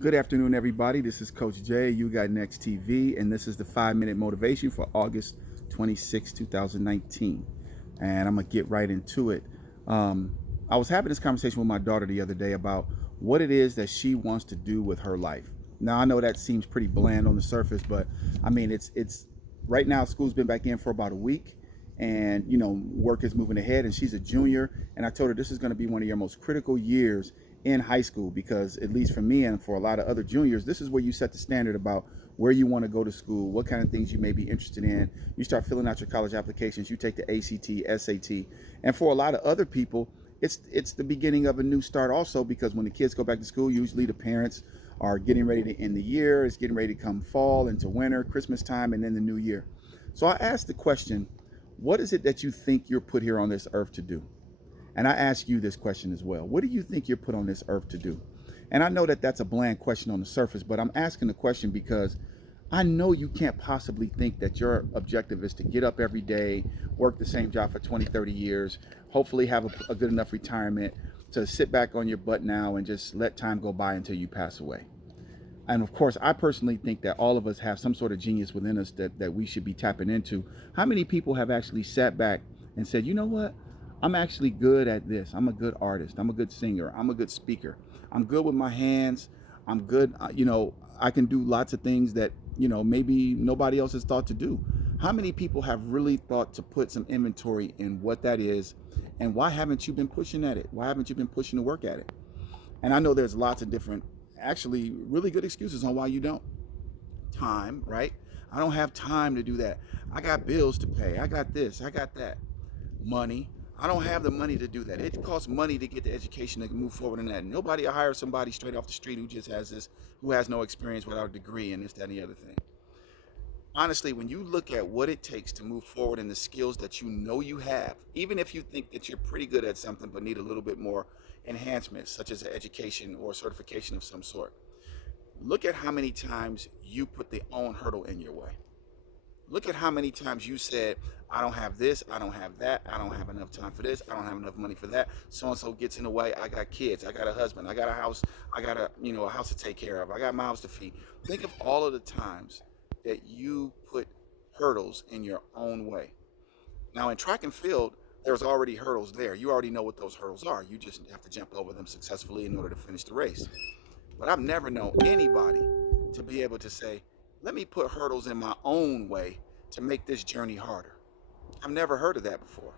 Good afternoon, everybody. This is Coach Jay. You got Next TV, and this is the 5 minute motivation for August 26, 2019. And I'm going to get right into it. I was having this conversation with my daughter the other day about what it is that she wants to do with her life. Now, I know that seems pretty bland on the surface, but I mean, it's right now, school's been back in for about a week, and work is moving ahead, and she's a junior. And I told her this is going to be one of your most critical years in high school, because at least for me and for a lot of other juniors, this is where you set the standard about where you want to go to school, what kind of things you may be interested in. You start filling out your college applications, you take the ACT, SAT. And for a lot of other people, it's the beginning of a new start also, because when the kids go back to school, usually the parents are getting ready to end the year. It's getting ready to come fall into winter, Christmas time, and then the new year. So I asked the question, what is it that you think you're put here on this earth to do? And I ask you this question as well. What do you think you're put on this earth to do? And I know that that's a bland question on the surface, but I'm asking the question because I know you can't possibly think that your objective is to get up every day, work the same job for 20, 30 years, hopefully have a good enough retirement to sit back on your butt now and just let time go by until you pass away. And of course, I personally think that all of us have some sort of genius within us that we should be tapping into. How many people have actually sat back and said, you know what? I'm actually good at this. I'm a good artist. I'm a good singer. I'm a good speaker. I'm good with my hands. I'm good. I can do lots of things that, maybe nobody else has thought to do. How many people have really thought to put some inventory in what that is? And why haven't you been pushing at it? Why haven't you been pushing to work at it? And I know there's lots of different, actually, really good excuses on why you don't. Time, right? I don't have time to do that. I got bills to pay. I got this. I got that. Money. I don't have the money to do that. It costs money to get the education to move forward in that. Nobody will hire somebody straight off the street who just has this, who has no experience without a degree and this, that, and the other thing. Honestly, when you look at what it takes to move forward in the skills that you know you have, even if you think that you're pretty good at something but need a little bit more enhancement, such as an education or certification of some sort, look at how many times you put the own hurdle in your way. Look at how many times you said, I don't have this, I don't have that, I don't have enough time for this, I don't have enough money for that. So and so gets in the way. I got kids, I got a husband, I got a house, I got a house to take care of, I got mouths to feed. Think of all of the times that you put hurdles in your own way. Now in track and field, there's already hurdles there. You already know what those hurdles are. You just have to jump over them successfully in order to finish the race. But I've never known anybody to be able to say, let me put hurdles in my own way to make this journey harder. I've never heard of that before.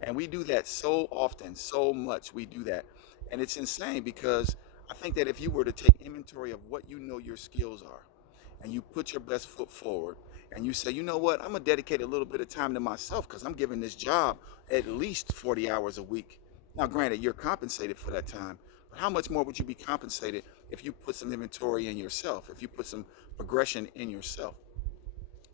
And we do that so often, so much we do that. And it's insane because I think that if you were to take inventory of what you know your skills are, and you put your best foot forward, and you say, you know what, I'm going to dedicate a little bit of time to myself because I'm giving this job at least 40 hours a week. Now, granted, you're compensated for that time, but how much more would you be compensated if you put some inventory in yourself, if you put some progression in yourself?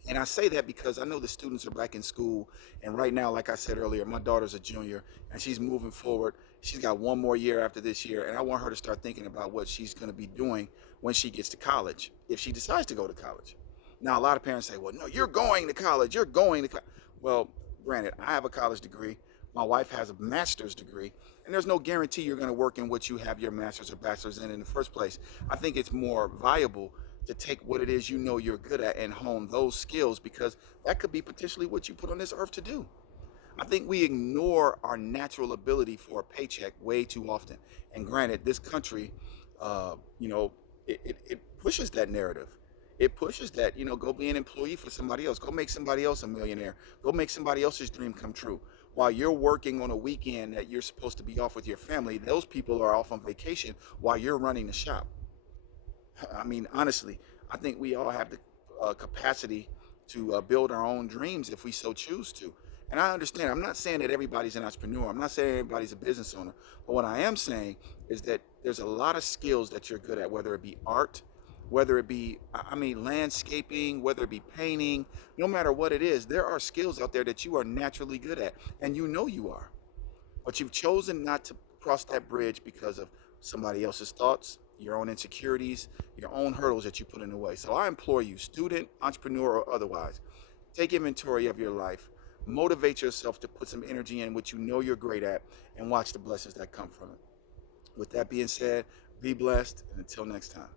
And I say that because I know the students are back in school. And right now, like I said earlier, my daughter's a junior and she's moving forward. She's got one more year after this year. And I want her to start thinking about what she's going to be doing when she gets to college, if she decides to go to college. Now, a lot of parents say, well, no, you're going to college. You're going to college. Well, granted, I have a college degree. My wife has a master's degree. And there's no guarantee you're going to work in what you have your master's or bachelor's in the first place. I think it's more viable to take what it is you know you're good at and hone those skills, because that could be potentially what you put on this earth to do. I think we ignore our natural ability for a paycheck way too often. And granted, this country, uh, you know, it pushes that narrative. It pushes that, go be an employee for somebody else. Go make somebody else a millionaire. Go make somebody else's dream come true. While you're working on a weekend that you're supposed to be off with your family, those people are off on vacation while you're running the shop. I mean, honestly, I think we all have the capacity to build our own dreams if we so choose to. And I understand. I'm not saying that everybody's an entrepreneur. I'm not saying everybody's a business owner. But what I am saying is that there's a lot of skills that you're good at, whether it be art, whether it be, I mean, landscaping, whether it be painting, no matter what it is, there are skills out there that you are naturally good at, and you know you are. But you've chosen not to cross that bridge because of somebody else's thoughts, your own insecurities, your own hurdles that you put in the way. So I implore you, student, entrepreneur, or otherwise, take inventory of your life, motivate yourself to put some energy in what you know you're great at, and watch the blessings that come from it. With that being said, Be blessed, and until next time.